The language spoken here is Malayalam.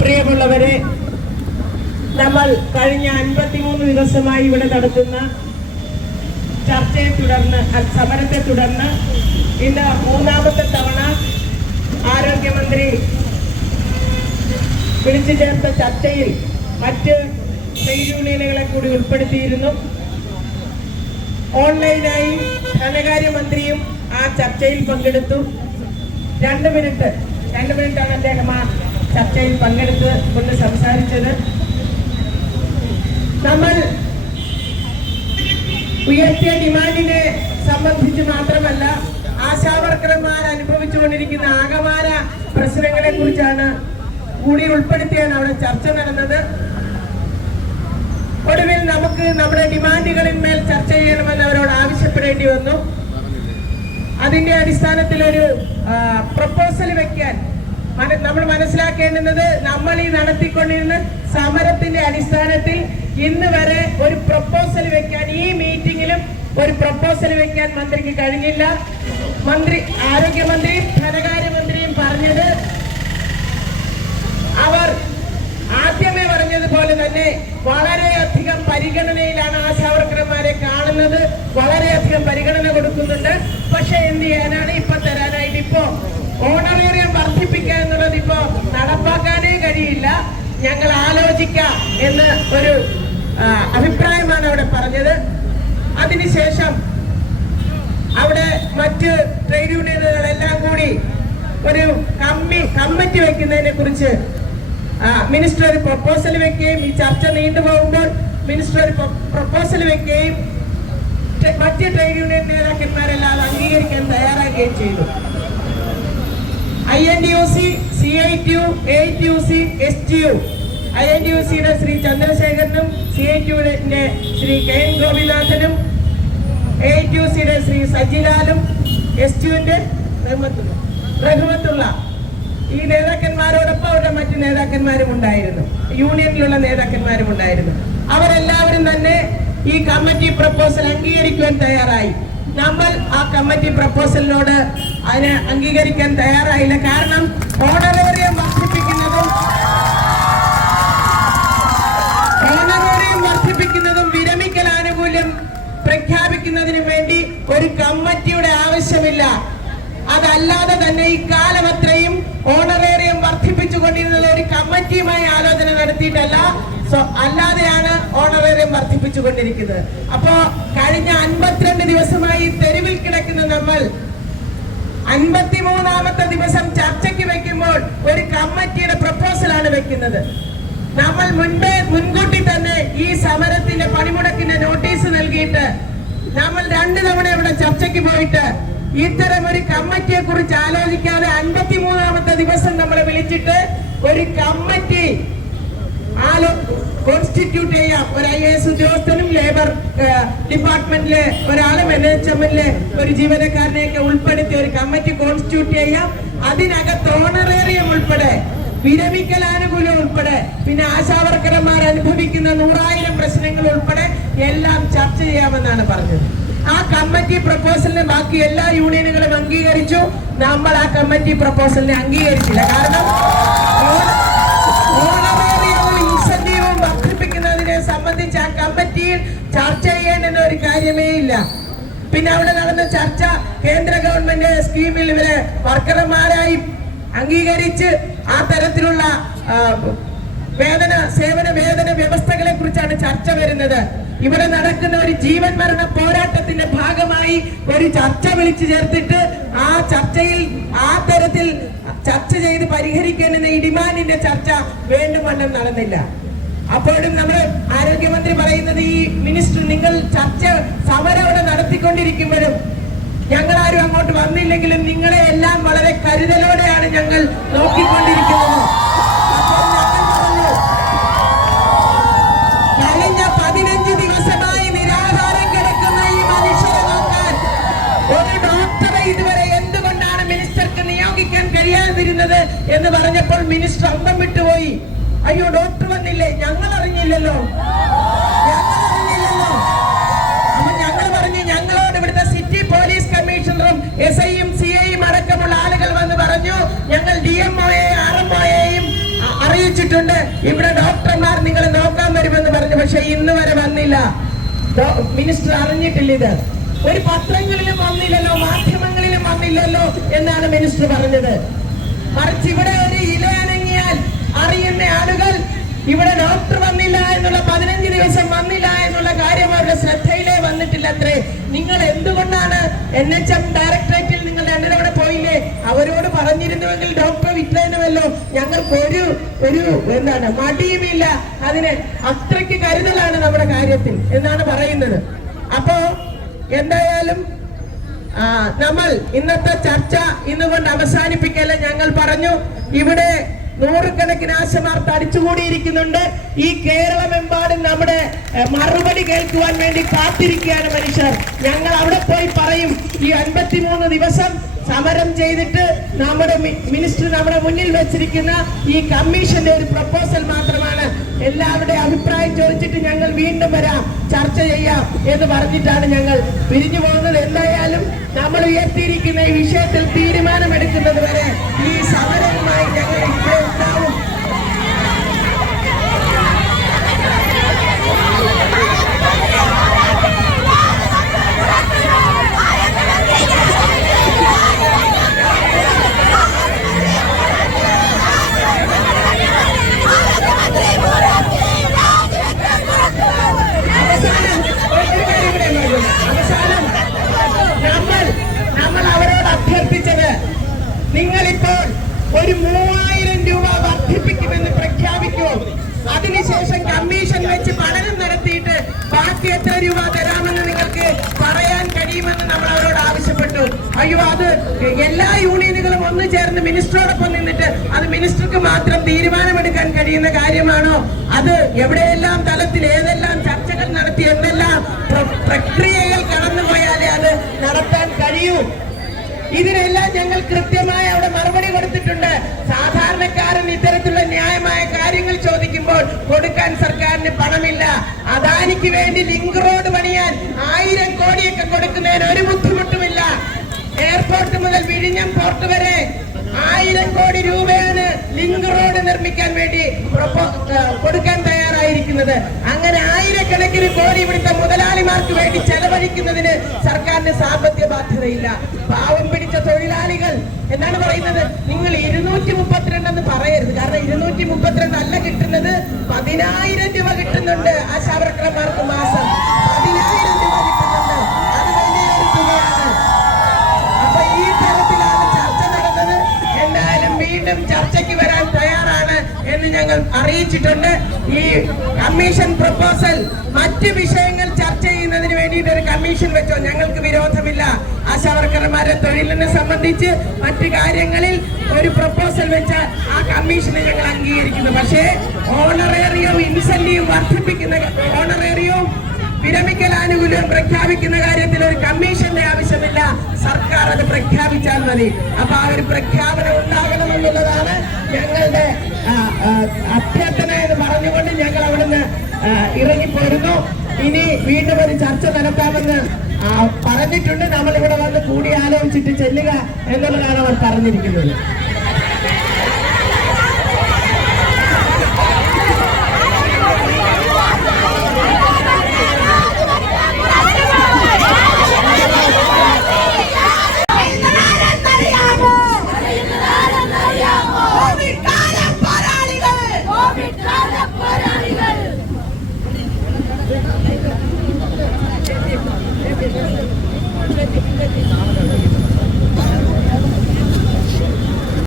പ്രിയമുള്ളവരെ, നമ്മൾ കഴിഞ്ഞ 53 ദിവസമായി ഇവിടെ നടത്തുന്ന ചർച്ചയെ തുടർന്ന്, സമരത്തെ തുടർന്ന് ഇന്ന് മൂന്നാമത്തെ തവണ ആരോഗ്യമന്ത്രി വിളിച്ചു ചേർത്ത ചർച്ചയിൽ മറ്റ് ട്രേഡ് യൂണിയനുകളെ കൂടി ഉൾപ്പെടുത്തിയിരുന്നു. ഓൺലൈനായി ധനകാര്യമന്ത്രിയും ആ ചർച്ചയിൽ പങ്കെടുത്തു. 2 മിനിറ്റാണ് അദ്ദേഹം ആ ചർച്ചയിൽ പങ്കെടുത്ത് കൊണ്ട് സംസാരിച്ചത്. നമ്മൾ ഉയർത്തിയ ഡിമാൻഡിനെ സംബന്ധിച്ച് മാത്രമല്ല, ആശാവർക്കർമാർ അനുഭവിച്ചുകൊണ്ടിരിക്കുന്ന ആകമാന പ്രശ്നങ്ങളെ കുറിച്ചാണ് കൂടി ഉൾപ്പെടുത്തിയാണ് അവിടെ ചർച്ച നടന്നത്. ഒടുവിൽ നമുക്ക് നമ്മുടെ ഡിമാൻഡുകളിന്മേൽ ചർച്ച ചെയ്യണമെന്ന് അവരോട് ആവശ്യപ്പെടേണ്ടി വന്നു. അതിന്റെ അടിസ്ഥാനത്തിൽ ഒരു പ്രപ്പോസൽ വെക്കാൻ നമ്മൾ മനസ്സിലാക്കേണ്ടുന്നത്, നമ്മൾ ഈ നടത്തിക്കൊണ്ടിരുന്ന സമരത്തിന്റെ അടിസ്ഥാനത്തിൽ ഇന്ന് വരെ ഒരു പ്രപ്പോസൽ വെക്കാൻ, ഈ മീറ്റിംഗിലും ഒരു പ്രപ്പോസൽ വെക്കാൻ മന്ത്രിക്ക് കഴിഞ്ഞില്ല. ആരോഗ്യമന്ത്രിയും ധനകാര്യമന്ത്രിയും പറഞ്ഞത്, അവർ ആദ്യമേ പറഞ്ഞതുപോലെ തന്നെ വളരെയധികം പരിഗണനയിലാണ് ആശാവർക്കർമാരെ കാണുന്നത്, വളരെയധികം പരിഗണന കൊടുക്കുന്നുണ്ട്. പക്ഷെ എന്ത് ചെയ്യാനാണ്, ഇപ്പൊ തരാനായിട്ട് ഇപ്പോ ഓണറേറിയം വർദ്ധിപ്പിക്കുക എന്നുള്ളത് ഇപ്പോ നടപ്പാക്കാനേ കഴിയില്ല, ഞങ്ങൾ ആലോചിക്കാം എന്ന് ഒരു അഭിപ്രായമാണ് അവിടെ പറഞ്ഞത്. അതിനുശേഷം അവിടെ മറ്റ് ട്രേഡ് യൂണിയനുകളെല്ലാം കൂടി ഒരു കമ്മിറ്റി വെക്കുന്നതിനെ കുറിച്ച് മിനിസ്റ്റർ ഒരു പ്രപ്പോസൽ വെക്കുകയും, ഈ ചർച്ച നീണ്ടുപോകുമ്പോൾ മിനിസ്റ്റർ ഒരു പ്രപ്പോസൽ വെക്കുകയും മറ്റ് ട്രേഡ് യൂണിയൻ നേതാക്കന്മാരെല്ലാം അംഗീകരിക്കാൻ തയ്യാറാകുകയും ചെയ്തു. INTUC, CITU, AITUC, STU, INTUCയുടെ Shri ചന്ദ്രശേഖരനും CITUയുടെ Shri KN ഗോപിനാഥനും AITUCയുടെ Shri സജിലാലും STUവിന്റെ Rahmatullah ഈ നേതാക്കന്മാരോടൊപ്പം അവരുടെ മറ്റു നേതാക്കന്മാരും ഉണ്ടായിരുന്നു, യൂണിയനിലുള്ള നേതാക്കന്മാരും ഉണ്ടായിരുന്നു. അവരെല്ലാവരും തന്നെ ഈ കമ്മിറ്റി പ്രപ്പോസൽ അംഗീകരിക്കുവാൻ തയ്യാറായി. നമ്മൾ ആ കമ്മിറ്റി പ്രപ്പോസലിനോട് അതിനെ അംഗീകരിക്കാൻ തയ്യാറായില്ല. കാരണം ഓണറേറിയം വർദ്ധിപ്പിക്കുന്നതും വിരമിക്കൽ ആനുകൂല്യം പ്രഖ്യാപിക്കുന്നതിനും വേണ്ടി ഒരു കമ്മിറ്റിയുടെ ആവശ്യമില്ല. അതല്ലാതെ തന്നെ ഈ കാലം അത്രയും ഓണറേറിയം വർദ്ധിപ്പിച്ചുകൊണ്ടിരുന്നത് ഒരു കമ്മിറ്റിയുമായി ആലോചന നടത്തിയിട്ടല്ല, അല്ലാതെയാണ് ഓണറേറിയം വർദ്ധിപ്പിച്ചുകൊണ്ടിരിക്കുന്നത്. അപ്പോ കഴിഞ്ഞ 52 ദിവസമായി തെരുവിൽ കിടക്കുന്ന നമ്മൾ 53ാമത്തെ ദിവസം ചർച്ചയ്ക്ക് വെക്കുമ്പോൾ ഒരു കമ്മിറ്റിയുടെ പ്രപ്പോസലാണ് വെക്കുന്നത്. നമ്മൾ മുൻകൂട്ടി തന്നെ ഈ സമരത്തിന്റെ പണിമുടക്കിന്റെ നോട്ടീസ് നൽകിയിട്ട് നമ്മൾ 2 തവണ ഇവിടെ ചർച്ചയ്ക്ക് പോയിട്ട് ഇത്തരം ഒരു കമ്മിറ്റിയെ കുറിച്ച് ആലോചിക്കാതെ 53ാമത്തെ ദിവസം നമ്മളെ വിളിച്ചിട്ട് ഒരു കമ്മിറ്റി കോൺസ്റ്റിറ്റ്യൂട്ട് ചെയ്യാം. ഒരു IAS ഉദ്യോഗസ്ഥനും ലേബർ ഡിപ്പാർട്ട്മെന്റിലെ ഒരാളും NHMലെ ഒരു ജീവനക്കാരനെയൊക്കെ ഉൾപ്പെടുത്തി ഒരു കമ്മിറ്റി കോൺസ്റ്റിറ്റ്യൂട്ട് ചെയ്യാം. അതിനകത്ത് ഓണറേറിയം ഉൾപ്പെടെ, വിരമിക്കൽ ആനുകൂല്യം ഉൾപ്പെടെ, പിന്നെ ആശാവർക്കർമാർ അനുഭവിക്കുന്ന 100,000 പ്രശ്നങ്ങൾ ഉൾപ്പെടെ എല്ലാം ചർച്ച ചെയ്യാമെന്നാണ് പറഞ്ഞത്. ആ കമ്മിറ്റി പ്രപ്പോസലിനെ ബാക്കി എല്ലാ യൂണിയനുകളും അംഗീകരിച്ചു. നമ്മൾ ആ കമ്മിറ്റി പ്രപ്പോസലിനെ അംഗീകരിച്ചില്ല. കാരണം ഓണറേറിയവും ഇൻസെന്റീവും വർദ്ധിപ്പിക്കുന്നതിനെ സംബന്ധിച്ച് ആ കമ്മിറ്റിയിൽ ചർച്ച ചെയ്യേണ്ടുന്ന ഒരു കാര്യമേ ഇല്ല. പിന്നെ അവിടെ നടന്ന ചർച്ച കേന്ദ്ര ഗവൺമെന്റ് സ്കീമിൽ ഇവരെ വർക്കർമാരായി അംഗീകരിച്ച് ആ തരത്തിലുള്ള സേവന വേതന വ്യവസ്ഥകളെ കുറിച്ചാണ് ചർച്ച വരുന്നത്. ഇവിടെ നടക്കുന്ന ഒരു ജീവൻ മരണ പോരാട്ടത്തിന്റെ ഭാഗമായി ഒരു ചർച്ച വിളിച്ചു ചേർത്തിട്ട് ആ ചർച്ചയിൽ ആ തരത്തിൽ ചർച്ച ചെയ്ത് പരിഹരിക്കേണ്ടുന്ന ഈ ഡിമാൻഡിന്റെ ചർച്ച വേണ്ടുവണ്ണം നടന്നില്ല. അപ്പോഴും നമ്മുടെ ആരോഗ്യമന്ത്രി പറയുന്നത്, ഈ മിനിസ്റ്റർ നിങ്ങൾ സമരം അവിടെ നടത്തിക്കൊണ്ടിരിക്കുമ്പോഴും ഞങ്ങളാരും അങ്ങോട്ട് വന്നില്ലെങ്കിലും നിങ്ങളെ എല്ലാം വളരെ കരുതലോടെയാണ് ഞങ്ങൾ നോക്കിക്കൊണ്ടിരിക്കുന്നത്. കഴിഞ്ഞ 15 ദിവസമായി നിരാഹാരം കിടക്കുന്ന ഈ മനുഷ്യരെ നോക്കാൻ ഒരു ഡോക്ടറെ ഇതുവരെ എന്തുകൊണ്ടാണ് മിനിസ്റ്റർക്ക് നിയോഗിക്കാൻ കഴിയാതിരുന്നത് എന്ന് പറഞ്ഞപ്പോൾ മിനിസ്റ്റർ അന്തം വിട്ടുപോയി. അയ്യോ, ഡോക്ടർ വന്നില്ലേ, ഞങ്ങൾ അറിഞ്ഞില്ലല്ലോ. അപ്പൊ ഞങ്ങൾ പറഞ്ഞു, ഞങ്ങളോട് ഇവിടുത്തെ സിറ്റി പോലീസ് കമ്മീഷണറും SIയും CIയും അടക്കമുള്ള ആളുകൾ വന്ന് പറഞ്ഞു, ഞങ്ങൾ DMOയെയും RMOയെയും അറിയിച്ചിട്ടുണ്ട്. പറഞ്ഞിട്ടുണ്ട് ഇവിടെ ഡോക്ടർമാർ നിങ്ങളെ നോക്കാൻ വരുമെന്ന് പറഞ്ഞു. പക്ഷെ ഇന്ന് വരെ വന്നില്ല. മിനിസ്റ്റർ അറിഞ്ഞിട്ടില്ല ഇത്. ഒരു പത്രങ്ങളിലും വന്നില്ലല്ലോ, മാധ്യമങ്ങളിലും വന്നില്ലല്ലോ എന്നാണ് മിനിസ്റ്റർ പറഞ്ഞത്. മറിച്ച് ഇവിടെ ഒരു ഇല അനങ്ങിയാൽ അറിയുന്ന ആളുകൾ ഇവിടെ ഡോക്ടർ വന്നില്ല എന്നുള്ള 15 ദിവസം വന്നില്ല എന്നുള്ള കാര്യം അവരുടെ ശ്രദ്ധയിലേ വന്നിട്ടില്ല അത്രേ. നിങ്ങൾ എന്തുകൊണ്ടാണ് NHM ഡയറക്ടറേറ്റിൽ നിങ്ങൾ 2 തവണ പോയില്ലേ? അവരോട് പറഞ്ഞിരുന്നുവെങ്കിൽ ഡോക്ടറെ വിട്ടേനുമല്ലോ. ഞങ്ങൾക്ക് ഒരു എന്താണ് മടിയുമില്ല. അതിന് അത്രയ്ക്ക് കരുതലാണ് നമ്മുടെ കാര്യത്തിൽ എന്നാണ് പറയുന്നത്. അപ്പോ എന്തായാലും നമ്മൾ ഇന്നത്തെ ചർച്ച ഇന്നുകൊണ്ട് അവസാനിപ്പിക്കല്ല. ഞങ്ങൾ പറഞ്ഞു ഇവിടെ നൂറുകണക്കിന് ആശമാർ തടിച്ചുകൂടിയിരിക്കുന്നുണ്ട്. ഈ കേരളമെമ്പാടും നമ്മുടെ മറുപടി കേൾക്കുവാൻ വേണ്ടി കാത്തിരിക്കുകയാണ് മനുഷ്യർ. ഞങ്ങൾ അവിടെ പോയി പറയും. ഈ 53 ദിവസം സമരം ചെയ്തിട്ട് നമ്മുടെ മിനിസ്റ്റർ നമ്മുടെ മുന്നിൽ വെച്ചിരിക്കുന്ന ഈ കമ്മീഷന്റെ ഒരു പ്രപ്പോസൽ മാത്രമാണ്. എല്ലാവരുടെയും അഭിപ്രായം ചോദിച്ചിട്ട് ഞങ്ങൾ വീണ്ടും വരാം, ചർച്ച ചെയ്യാം എന്ന് പറഞ്ഞിട്ടാണ് ഞങ്ങൾ പിരിഞ്ഞു പോകുന്നത്. എന്തായാലും നമ്മൾ ഉയർത്തിയിരിക്കുന്ന ഈ വിഷയത്തിൽ തീരുമാനമെടുക്കുന്നത് വരെ ഈ സമരവുമായി ഞങ്ങൾ ഇവിടെ ഉണ്ടാവും. നമ്മൾ അവരോട് അഭ്യർത്ഥിച്ചത് നിങ്ങളിപ്പോൾ ഒരു 3000 രൂപ വർദ്ധിപ്പിക്കുമെന്ന് പ്രഖ്യാപിക്കുമോ? അതിനുശേഷം കമ്മീഷൻ വെച്ച് പഠനം നടത്തിയിട്ട് ബാക്കി എത്ര രൂപ തരാമെന്ന് നിങ്ങൾക്ക് പറയാൻ കഴിയുമെന്ന് നമ്മൾ അവരോട് ആവശ്യപ്പെട്ടു. അയ്യോ, അത് എല്ലാ യൂണിയനുകളും ഒന്നു ചേർന്ന് മിനിസ്റ്ററോടൊപ്പം നിന്നിട്ട് അത് മിനിസ്റ്റർക്ക് മാത്രം തീരുമാനമെടുക്കാൻ കഴിയുന്ന കാര്യമാണോ? അത് എവിടെയെല്ലാം തലത്തിൽ ഏതെല്ലാം ചർച്ചകൾ നടത്തി എന്തെല്ലാം പ്രക്രിയകൾ കടന്നുപോയാലേ അത് നടത്താൻ കഴിയൂ. ഇതിനെല്ലാം ഞങ്ങൾ കൃത്യമായി അവിടെ മറുപടി കൊടുത്തിട്ടുണ്ട്. സാധാരണക്കാരൻ ഇത്തരത്തിലുള്ള ന്യായമായ കാര്യങ്ങൾ ചോദിക്കുമ്പോൾ കൊടുക്കാൻ സർക്കാരിന് പണമില്ല. അദാനിക്ക് വേണ്ടി ലിങ്ക് റോഡ് പണിയാൻ 1000 കോടിയൊക്കെ കൊടുക്കുന്നതിന് ഒരു ബുദ്ധിമുട്ടുമില്ല. എയർപോർട്ട് മുതൽ വിഴിഞ്ഞം പോർട്ട് വരെ 1000 കോടി രൂപയാണ് ലിങ്ക് റോഡ് നിർമ്മിക്കാൻ വേണ്ടി കൊടുക്കാൻ തയ്യാറായിരിക്കുന്നത്. അങ്ങനെ 1000 കോടി ഇവിടുത്തെ മുതലാളിമാർക്ക് വേണ്ടി ചെലവഴിക്കുന്നതിന് സർക്കാരിന് സാമ്പത്തിക ബാധ്യതയില്ല. പാവം പിടിച്ച തൊഴിലാളികൾ എന്നാണ് പറയുന്നത്. നിങ്ങൾ 232 എന്ന് പറയരുത്. കാരണം 232 അല്ല കിട്ടുന്നത്, 10,000 രൂപ കിട്ടുന്നുണ്ട് ആശാവർക്കർമാർക്ക് മാസം. 10,000 രൂപ കിട്ടുന്നുണ്ട്. അത് വലിയൊരു തുകയാണ്. അപ്പൊ ഈ തരത്തിലാണ് ചർച്ച നടന്നത്. എന്തായാലും വീണ്ടും ചർച്ചയ്ക്ക് വരാൻ തയ്യാറാണ് എന്ന് ഞങ്ങൾ അറിയിച്ചിട്ടുണ്ട്. ഈ കമ്മീഷൻ പ്രപ്പോസൽ മറ്റ് വിഷയങ്ങൾ ചർച്ച ചെയ്യുന്നതിന് വേണ്ടിയിട്ട് ഒരു കമ്മീഷൻ വെച്ചോ, ഞങ്ങൾക്ക് വിരോധമില്ല. ആശാവർക്കർമാരെ തൊഴിലിനെ സംബന്ധിച്ച് മറ്റു കാര്യങ്ങളിൽ ഒരു പ്രപ്പോസൽ വെച്ചാൽ ആ കമ്മീഷനെ ഞങ്ങൾ അംഗീകരിക്കുന്നു. പക്ഷേ ഓണറേറിയവും ഇൻസെന്റീവും വർദ്ധിപ്പിക്കുന്ന ഓണറേറിയവും വിരമിക്കൽ ആനുകൂല്യം പ്രഖ്യാപിക്കുന്ന കാര്യത്തിൽ ഒരു കമ്മീഷന്റെ ആവശ്യമില്ല. സർക്കാർ അത് പ്രഖ്യാപിച്ചാൽ മതി. അപ്പൊ ആ ഒരു പ്രഖ്യാപനം ഉണ്ടാകണമെന്നുള്ളതാണ് ഞങ്ങളുടെ അഭ്യർത്ഥന എന്ന് പറഞ്ഞുകൊണ്ട് ഞങ്ങൾ അവിടുന്ന് ഇറങ്ങിപ്പോരുന്നു. ഇനി വീണ്ടും ഒരു ചർച്ച നടത്താമെന്ന് പറഞ്ഞിട്ടുണ്ട്. നമ്മളിവിടെ വന്ന് കൂടി ആലോചിച്ചിട്ട് ചെല്ലുക എന്നുള്ളതാണ് അവർ പറഞ്ഞിരിക്കുന്നത്. Thank you.